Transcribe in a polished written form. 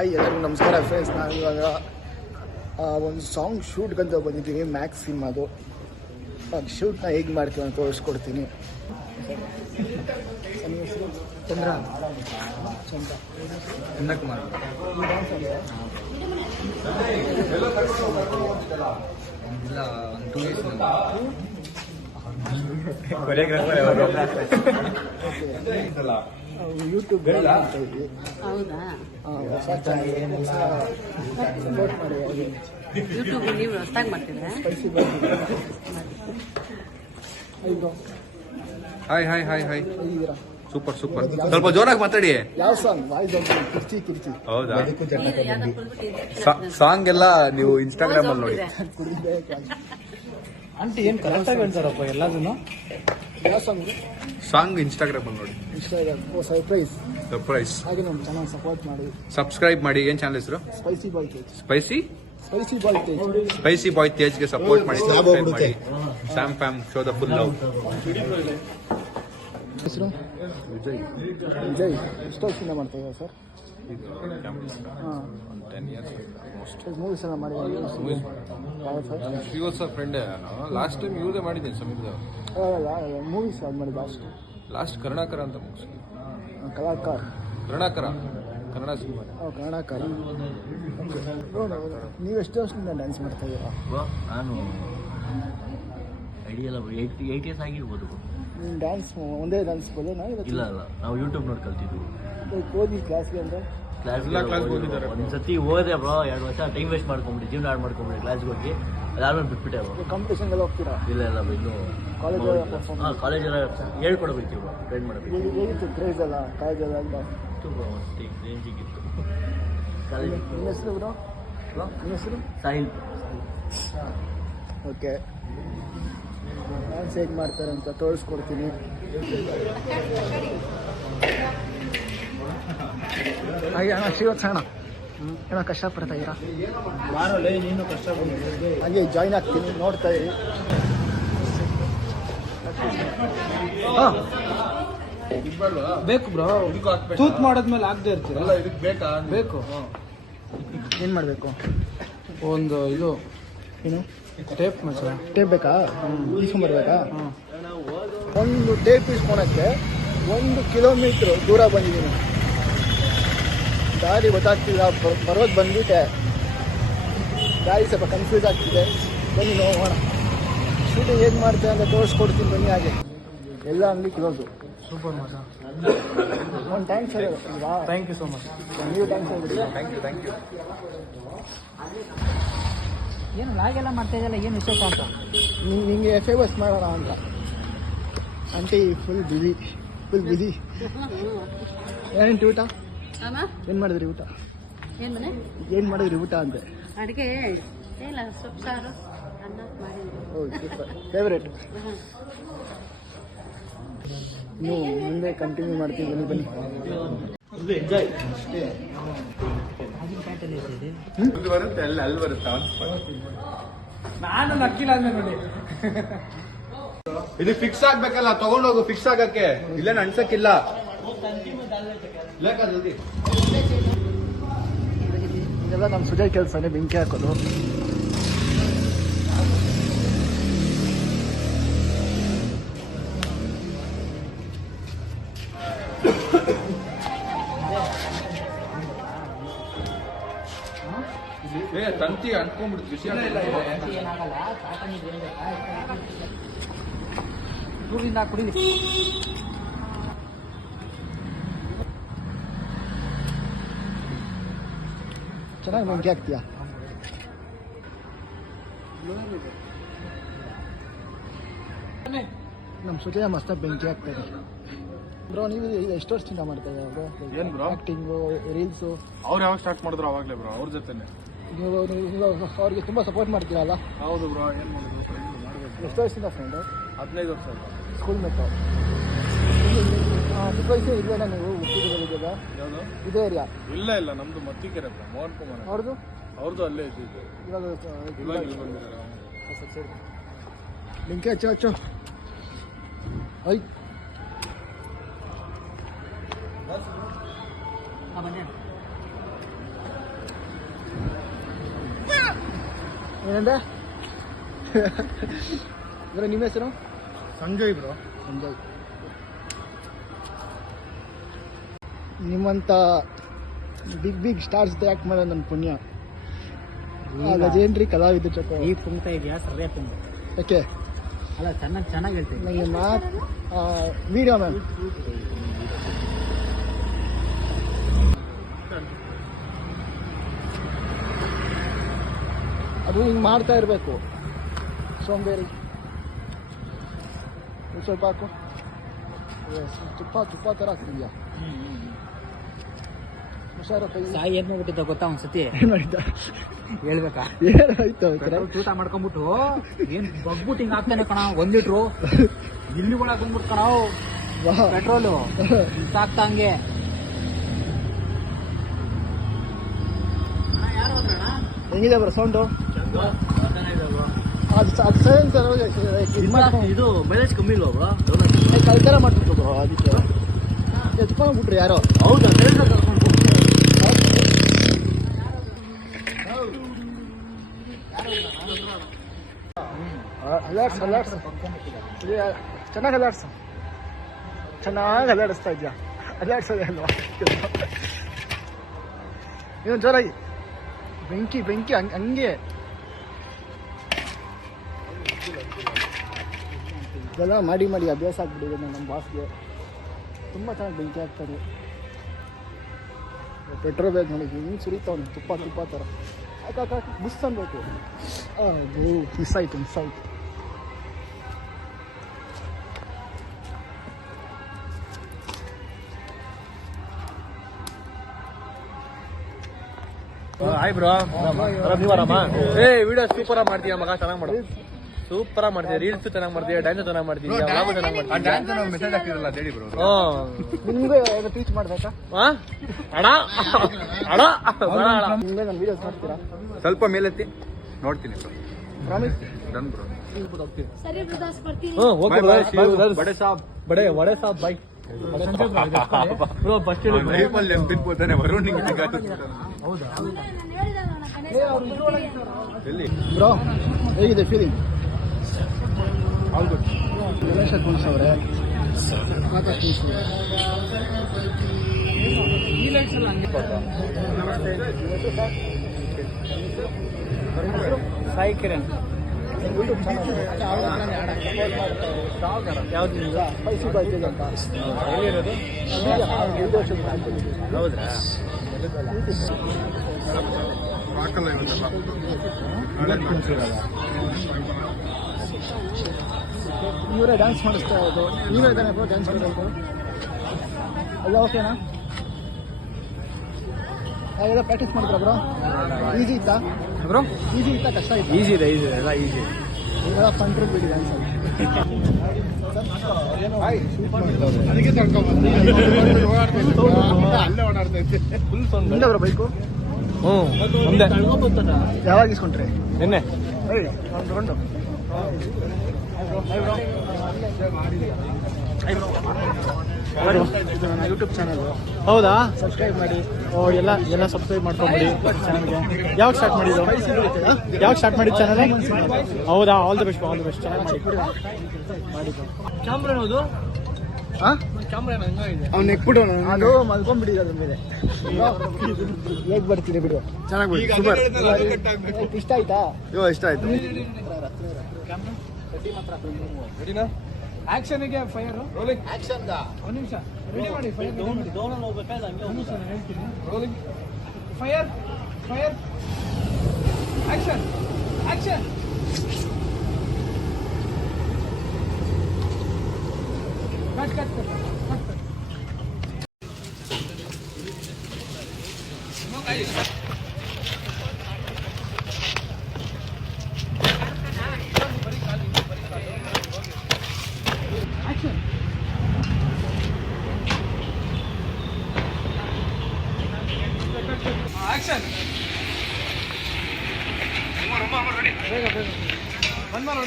Hi ಎಲ್ಲರಿಗೂ ನಮಸ್ಕಾರ friends. ನಾನು ಇವಾಗ ಒಂದು ಸಾಂಗ್ ಶೂಟ್ಗಂತ ಬಂದಿದ್ದೀನಿ, ಮ್ಯಾಕ್ಸ್ ಸಿನಿಮಾದು. ಶೂಟ್ನ ಹೇಗೆ ಮಾಡ್ತೀವಿ ಅಂತ ತೋರಿಸ್ಕೊಡ್ತೀನಿ. ಚಂದ್ರ ಚಂದ್ರಕುಮಾರ್ ಯೂಟ್ಯೂಬ್ ಸಪೋರ್ಟ್ ಮಾಡಿ. ಯೂಟ್ಯೂಬ್ ನೀವು ಹೊಸದಾಗಿ ಮಾಡ್ತಿದ್ರೆ hi hi hi hi super super. ಸ್ವಲ್ಪ ಜೋರಾಗಿ ಮಾತಾಡಿ. ಯಾವ ಸಾಂಗ್? ವಾಯ್ಸ್ ಕಿರ್ಚಿ ಕಿರ್ಚಿ. ಹೌದಾ? ಸಾಂಗ್ ಎಲ್ಲ ನೀವು ಇನ್ಸ್ಟಾಗ್ರಾಮ್ ಅಲ್ಲಿ ನೋಡಿ. ಆಂಟಿ ಏನ್ ಕರೆಕ್ಟಾಗಿ ಹೇಳ್ತಾರಪ್ಪ ಎಲ್ಲದನ್ನು. ಯಾವ ಸಾಂಗ್? ಸಾಂಗ್ ಇನ್ಸ್ಟಾಗ್ರಾಮ್ ಅಲ್ಲಿ ನೋಡಿ. Instagram surprise surprise. ಹಾಗೆ ನಮ್ಮ ಚಾನಲ್ ಸಪೋರ್ಟ್ ಮಾಡಿ, ಸಬ್ಸ್ಕ್ರೈಬ್ ಮಾಡಿ. ಏನ್ ಚಾನಲ್ ಹೆಸರು? ಸ್ಪೈಸಿ ಬಾಯ್ ತೇಜ್. ಸ್ಪೈಸಿ ಬಾಯ್ ತೇಜ್ಗೆ ಸಪೋರ್ಟ್ ಮಾಡಿ, ಸಬ್ಸ್ಕ್ರೈಬ್ ಮಾಡಿ. Sam fam show the full love. ಹೆಸರು ವಿಜಯ್. ವಿಜಯ್ ಎಷ್ಟು ವರ್ಷದಿಂದ ಮಾಡ್ತಾ ಇದ್ದಾರೆ ಸರ್? ಹಾಂ, 10 years. ಮೂವೀಸ್ ಎಲ್ಲ ಮಾಡಿದ್ದಾರೆ ಸರ್. ಶ್ರೀವತ್ಸ ಫ್ರೆಂಡೇ. ಲಾಸ್ಟ್ ಟೈಮ್ ಯೂಸೇ ಮಾಡಿದ್ದೀನಿ ಸಮೀಪದ. ಮೂವೀಸ್ ಯಾವ್ದು ಮಾಡಿದ ಲಾಸ್ಟ್ ಕರುಣಾಕರ ಅಂತ ಮುಗಿಸಿ. ಕಲಾಕಾರ ಕರುಣಾಕರ ಕನ್ನಡ ಸಿನಿಮಾ. ಕರ್ನಾಟಕ. ನೀವು ಎಷ್ಟು ವರ್ಷದಿಂದ ಡ್ಯಾನ್ಸ್ ಮಾಡ್ತಾ ಇದ್ದೀರಾ? ನಾನು ಐಡಿಯಲ್ಲ 8 years ಆಗಿರ್ಬೋದು. ನೀವು ಡ್ಯಾನ್ಸ್ ಒಂದೇ ಡ್ಯಾನ್ಸ್ ಬೋದೇನಾ? ಇಲ್ಲ ನಾವು ಯೂಟ್ಯೂಬ್ ನೋಡಿ ಕಲ್ತಿದ್ವಿ. ಹೋಗಿ ಕ್ಲಾಸ್ಗೆ ಅಂದರೆ ಒಂದ್ಸತಿ ಹೋದೆ ಬ್ರೋ, 2 ವರ್ಷ ಟೈಮ್ ವೇಸ್ಟ್ ಮಾಡ್ಕೊಂಬಿಟ್ಟು, ಜೀವನ ಹಾಳು ಮಾಡ್ಕೊಂಬಿಟ್ಟು ಕ್ಲಾಸ್ಗೆ ಹೋಗಿ ಅದಾದ್ಮೇಲೆ ಬಿಟ್ಬಿಟ್ಟೆ ಬ್ರೋ. ಕಾಂಪಿಟೇಷನ್ಗೆಲ್ಲ ಹೋಗ್ತೀರಾ? ಇಲ್ಲ ಇನ್ನು ಕಾಲೇಜೆಲ್ಲ ಹೇಳ್ಕೊಡ್ಬೇಕು ಬ್ರೋ, ಟ್ರೈನ್ ಮಾಡಬೇಕು. ಹೇಗಿತ್ತು ಕ್ರೇಜ್ ಎಲ್ಲ ಕಾಲೇಜೆಲ್ಲ ಅಂತ? ಬ್ರೋ ಅಷ್ಟೇ ರೇಂಜಿಗಿತ್ತು ಕಾಲೇಜ್. ನಿಮ್ಮ ಹೆಸರು ಬ್ರೋ? ನಿಮ್ಮ ಹೆಸರು? ಸಾಹಿಲ್. ಓಕೆ, ಡ್ಯಾನ್ಸ್ ಹೇಗೆ ಮಾಡ್ತಾರೆ ಅಂತ ತೋರಿಸ್ಕೊಡ್ತೀನಿ. ಹಾಗೆ ಅಣ್ಣ ಶ್ರೀವತ್ಸ ಅಣ್ಣ ಏನೋ ಕಷ್ಟಪಡ್ತಾ ಇದ್ದೀರಾ? ಹಾಗೆ ಜಾಯ್ನ್ ಆಗ್ತೀನಿ, ನೋಡ್ತಾ ಇರಿ. ಹಾಂ ಬೇಕು ಬ್ರೋ, ತೂತ್ ಮಾಡಿದ್ಮೇಲೆ ಆಗದೆ ಇರ್ತೀರಲ್ಲ, ಇದಕ್ಕೆ ಬೇಕು. ಏನು ಮಾಡಬೇಕು? ಒಂದು ಇದು ಏನು ಟೇಪ್ ಮಚ್ಚ, ಟೇಪ್ ಬೇಕಾ? ಇಸ್ಕೊಂಬರ್ಬೇಕಾ? ಒಂದು ಟೇಪ್ ಇಸ್ಕೊಳಕ್ಕೆ 1 ಕಿಲೋಮೀಟ್ರ್ ದೂರ ಬಂದಿದ್ದೀನಿ. ದಾರಿ ಗೊತ್ತಾಗ್ತಿಲ್ಲ, ಬರೋದು ಬಂದ್ಬಿಟ್ಟೆ. ದಾರಿ ಸ್ವಲ್ಪ ಕನ್ಫ್ಯೂಸ್ ಆಗ್ತಿದೆ. ಬನ್ನಿ ನೋಡೋಣ. ಶೂಟಿಂಗ್ ಹೇಗೆ ಮಾಡ್ತೇವೆ ಅಂತ ತೋರಿಸ್ಕೊಡ್ತೀನಿ ಬನ್ನಿ. ಹಾಗೆ ಎಲ್ಲ ಅಂಗಡಿ ಕ್ಲೋಸು. ಸೂಪರ್ ಮಚ್ಚ. ಒಂದು ಥ್ಯಾಂಕ್ಸ್ ಹೇಳಿ. Thank you so much. ನೀವು ಥ್ಯಾಂಕ್ಸ್ ಹೇಳ್ಬಿಡಿ. Thank you. ಏನು ಲಾಗೆಲ್ಲ ಮಾಡ್ತಾ ಇದೆಯಲ್ಲ, ಏನು ವಿಶೇಷ ಅಂತ? ನಿಮಗೆ ಫೇಮಸ್ ಮಾಡೋಣ ಅಂತ. ಆಂಟಿ ಫುಲ್ ಬಿಸಿ. ಏನಂತ ಊಟ? ಏನು ಮಾಡಿದ್ರಿ ಊಟ? ಏನು ಮಾಡಿದ್ರಿ ಊಟ ಅಂತೆ? ಅಡುಗೆ ಇಲ್ಲ, ಸೊಪ್ಪು ಸಾರು, ಅನ್ನ ಮಾಡಿದ್ವಿ. Okay, favourite. ನೀವು ಮುಂದೆ ಕಂಟಿನ್ಯೂ ಮಾಡ್ತೀನಿ ಬನ್ನಿ. ಬರುತ್ತೆ ಅಲ್ಲಿ ಬರುತ್ತೆ. ನಾನು ನಕ್ಕಿಲ್ಲ ಅಂದ್ರೆ ನೋಡಿ. ಇದು ಫಿಕ್ಸ್ ಆಗ್ಬೇಕಲ್ಲ, ತಗೊಂಡೋಗು ಫಿಕ್ಸ್ ಆಗಕ್ಕೆ. ಇಲ್ಲೇನು ಅನ್ಸಕ್ಕಿಲ್ಲ. ಜಲ್ದಿ. ಇದೆಲ್ಲ ನಮ್ಮ ಸುಜಯ್ ಕೆಲಸನೇ, ಬೆಂಕಿ ಹಾಕೋದು. ತಂತಿ ಅನ್ಕೊಂಡ್ಬಿಡ್ತು ವಿಷಯ. ಕುಡಿಲಿ. ಚೆನ್ನಾಗಿ ಬೆಂಕಿ ಹಾಕ್ತೀಯಾ? ನಮ್ಮ ಸುಜಯ ಮಸ್ತಾಗಿ ಬೆಂಕಿ ಹಾಕ್ತಾರೆ ಬ್ರೋ. ನೀವು ಎಷ್ಟು ವರ್ಷದಿಂದ ಮಾಡ್ತಾ ಇದ್ದೀರಾ ಏನ್ ಬ್ರೋ? Acting, reels? ಅವ್ರು ಯಾವಾಗ ಸ್ಟಾರ್ಟ್ ಮಾಡಿದ್ರು ಅವಾಗಲೇ ಬ್ರೋ, ಅವ್ರ ಜೊತೆನೆ. ನೀವು ಅವ್ರಿಗೆ ತುಂಬ ಸಪೋರ್ಟ್ ಮಾಡ್ತೀರಲ್ಲ? ಹೌದು ಬ್ರೋ, ಏನು ಮಾಡೋದು, ಮಾಡಬೇಕು. ಎಷ್ಟು ವರ್ಷದಿಂದ ಫ್ರೆಂಡು? 15 ವರ್ಷ ಸ್ಕೂಲ್ ಮೇಟು. ಚಿಕ್ಕ ವಯಸ್ಸು ಇದೆಯಲ್ಲ ನೀವು ಹುಟ್ಟಿದ ಯಾವುದು? ಇದೇ ಏರಿಯಾ? ಇಲ್ಲ ನಮ್ದು ಮತ್ತಿಕೆರೆ ಮೋಹನ್ ಕುಮಾರ್. ಅವ್ರದ್ದು ಅಲ್ಲೇ ಇದ್ದಿದ್ದು. ಇವಾಗ ಇಲ್ಲಿ ಬಂದಿದ್ದಾರೆ. ಬೆಂಕಿ ಹಚ್ಚು. ಐ ಬನ್ನಿ. ಏನಂದ್ರೆ ಅಂದ್ರೆ ನಿಮ್ಮ ಹೆಸರು? ಸಂಜಯ್ ಬ್ರೋ. ಸಂಜಯ್. ನಿಮ್ಮಂಥ ಬಿಗ್ ಸ್ಟಾರ್ಸ್ ಯಾಕೆ ಮಾಡೋ ನನ್ನ ಪುಣ್ಯ. ಗಜೇಂದ್ರಿ ಕಲಾವಿದ ಜೊತೆ ಈಗ ತುಂಬ್ತಾ ಇದೆಯಾ? ಸರಿಯ ತುಂಬ. ಯಾಕೆ ಅಲ್ಲ ಚೆನ್ನಾಗಿ ಹೇಳ್ತೀನಿ. ನನಗೆ ವಿಡಿಯೋ ಮ್ಯಾಮ್. ಅದು ಹಿಂಗೆ ಮಾಡ್ತಾ ಇರಬೇಕು. ಸೋಂಬೇರಿ ಸ್ವಲ್ಪ ಹಾಕು. ತುಪ್ಪ ಥರ ಹಾಕ್ತಿದ್ಯಾ? ಹುಷಾರ ಕೈ. ಸಾಯಿ ಏನ್ ಮಾಡ್ಬಿಟ್ಟಿದ್ದ ಗೊತ್ತಾ ಒಂದ್ಸತಿ? ಏನು ಮಾಡಿದ್ದ ಹೇಳ್ಬೇಕಾ? ಏನಾಯ್ತು? ತೂತ ಮಾಡ್ಕೊಂಡ್ಬಿಟ್ಟು ಏನ್ ಬಗ್ಬಿಟ್ಟು ಹಿಂಗ್ ಹಾಕ್ತಾನೆ ಕಣ. 1 ಲೀಟ್ರು ಇಲ್ಲಿ ಒಳಗೆ ಬಂದ್ಬಿಟ್ಟು ಕಣ ಪೆಟ್ರೋಲು ಸಾಕ್ತಾ ಹಂಗೆ. ಹೆಂಗಿದೆ ಬರೋ ಸೌಂಡು? ಅದು ಸೈಲೆನ್ಸರ್ ಇದು ಮೈಲೇಜ್ ಕಮ್ಮಿ ಇಲ್ವಾ ಬ್ರೋ? ಕಲ್ತರ ಮಾಡ್ತಿದ್ರು ಬ್ರೋ. ಅದಕ್ಕೆ ಎತ್ಕೊಂಡ್ಬಿಟ್ರು ಯಾರೋ. ಹೌದಾ? ಅಲಾಡ್ಸ್ ಚೆನ್ನಾಗಿ ಅಲಾಡಿಸ್ತಾ ಇದೆಯಾ? ಅಲಾಡ್ಸೋದೇ ಅಲ್ವಾ? ಏನು ಜೋರಾಗಿ ಬೆಂಕಿ ಹಂಗೆ ಇದೆಲ್ಲ ಮಾಡಿ ಅಭ್ಯಾಸ ಆಗ್ಬಿಟ್ಟಿದೆ ನಮ್ಮ ಬಾಸ್ಗೆ. ತುಂಬ ಚೆನ್ನಾಗಿ ಬೆಂಕಿ ಹಾಕ್ತಾರೆ. ಪೆಟ್ರೋಲ್ ಬೇಕು ನೋಡಿ, ಹಿಂಗೆ ಸುರಿತಾವ್ ತುಪ್ಪ ಥರ. ಹಾಕ ಬುಸ್ ಅನ್ಬೇಕು. ಅದು ಮಿಸ್ ಆಯ್ತು. Hi bro. ನೀವಾರಮ್ಮ? ವಿಡಿಯೋ ಸೂಪರ್ ಆಗಿ ಮಾಡ್ತೀಯ ಮಗ. ಚೆನ್ನಾಗಿ ಮಾಡು. ಸೂಪರ್ ಆಗಿ ಮಾಡ್ತೀಯ. ರೀಲ್ಸ್ ಚೆನ್ನಾಗಿ ಮಾಡ್ತೀಯ, ಡ್ಯಾನ್ಸ್ ಚೆನ್ನಾಗಿ ಮಾಡ್ತೀಯ, ವ್ಲಾಗ್ ಚೆನ್ನಾಗಿ ಮಾಡ್ತೀಯ. ಮೆಸೇಜ್ ಹಾಕಿರಲ್ಲ ಹೇಳಿ ಬ್ರೋ. ನಿಮ್ಗೆ ಟೀಚ್ ಮಾಡ್ಬೇಕಾ? ನಿಮ್ಗೆ ನನ್ನ ವೀಡಿಯೋಸ್ ಮಾಡ್ತೀರಾ? ಸ್ವಲ್ಪ ಮೇಲೆತ್ತಿ ನೋಡ್ತೀನಿ ಸರ್. ಪ್ರಾಮಿಸ್? Done bro. ಸರಿ ಬ್ರದರ್ಸ್ ಬರ್ತೀನಿ. ಬಡೆ ಸಾಬ್ ಬಾಯ್. ಬ್ರೋ ಬಸ್ ಲೈಫಲ್ಲಿ ನೆನ್ಪಿಟ್ಬೋದಾನೆ ವರುಣ್ ನಿಂಗೆ ಹೌದಾ? ನಾನು ಹೇಳಿದಾಗ ಗಣೇಶ ಎಲ್ಲಿ ಬ್ರೋ ಹೇಗಿದೆ ಫೀಲಿಂಗ್? All good. ಗಣೇಶ ಕುಣಿಸವ್ರೆ. ಸಾಯಿ ಕಿರಣ್. ಯೂಟ್ಯೂಬ್ ಚಾನಲ್ ಯಾವ್ದು? ಸ್ಪೈಸಿ ಬಾಯ್ಸ್ ಅಂತ. ಎಲ್ಲಿರೋದು? 5 ವರ್ಷದ ಹೌದ್ರಾ? ಇವರೇ ಡ್ಯಾನ್ಸ್ ಮಾಡಿಸ್ತಾ ಇರೋದು. ನೀವೇ ತಾನೇ ಬ್ರೋ ಡ್ಯಾನ್ಸ್ ಮಾಡಬೇಕು? ಎಲ್ಲ ಓಕೆನಾ? ಎಲ್ಲ ಪ್ರಾಕ್ಟೀಸ್ ಮಾಡಿದ್ರ ಬ್ರೋ? ಈಸಿ ಇತ್ತಾ ಬ್ರೋ? ಈಸಿ ಇತ್ತಾ ಕಷ್ಟ ಇತ್ತಾ? ಈಸಿ ಇದೆ ಎಲ್ಲ ಈಸಿ. ಎಲ್ಲ ಕಂಟ್ರೋಲ್ ಬಿಡಿ ಡ್ಯಾನ್ಸ್ ಅಲ್ಲಿ. ಅಲ್ಲೇ ಓಡಾಡ್ತೈತೆ. Full sound. ನಿಂದ ಬ್ರೋ ಬೈಕು? ಮುಂದೆ ಯಾವಾಗ ಇಸ್ಕೊಂಡ್ರಿ? ನಿನ್ನೆ. ಒಂದು ಇದು ನನ್ನ ಯೂಟ್ಯೂಬ್ ಚಾನಲ್. ಹೌದಾ? ಸಬ್ಸ್ಕ್ರೈಬ್ ಮಾಡಿ. ಎಲ್ಲ ಸಬ್ಸ್ಕ್ರೈಬ್ ಮಾಡ್ಕೊಂಬಿಡಿ ಚಾನಲ್ಗೆ. ಯಾವಾಗ ಸ್ಟಾರ್ಟ್ ಮಾಡಿದ್ದು? ಚಾನಲ್? ಹೌದಾ? ಆಲ್ ದ ಬೆಸ್ಟ್ ಚೆನ್ನಾಗಿ ಮಾಡಿ. ಕ್ಯಾಮ್ರಾ ಯಾವುದು? ಅವ್ನು ನೆಕ್ಬಿಟ್ಟು ಅದು ಮಲ್ಕೊಂಡ್ಬಿಟ್ಟಿದೆ ಅದ್ರ ಮೇಲೆ. ಹೇಗೆ ಬರ್ತೀರಿ ಬಿಡು. ಚೆನ್ನಾಗಿ ಸೂಪರ್. ಇಷ್ಟ ಆಯ್ತಾ? ಇಷ್ಟ ಆಯ್ತು. ರೆಡಿನಾ? ಆಕ್ಷನ್ಗೆ ಫೈರ್. ರೋಲಿಂಗ್. ಆಕ್ಷನ್ ಒಂದು ನಿಮಿಷ ರೆಡಿ ಮಾಡಿ. ಫೈರ್ ಡೌನಲ್ಲಿ ಹೋಗ್ಬೇಕಾದ್ರೆ ಹಂಗೆ ಒಂದು ನಿಮಿಷ ಹೇಳ್ತೀನಿ. Rolling. Fire. Action. Cut. Action. ಬೇಗ. One more.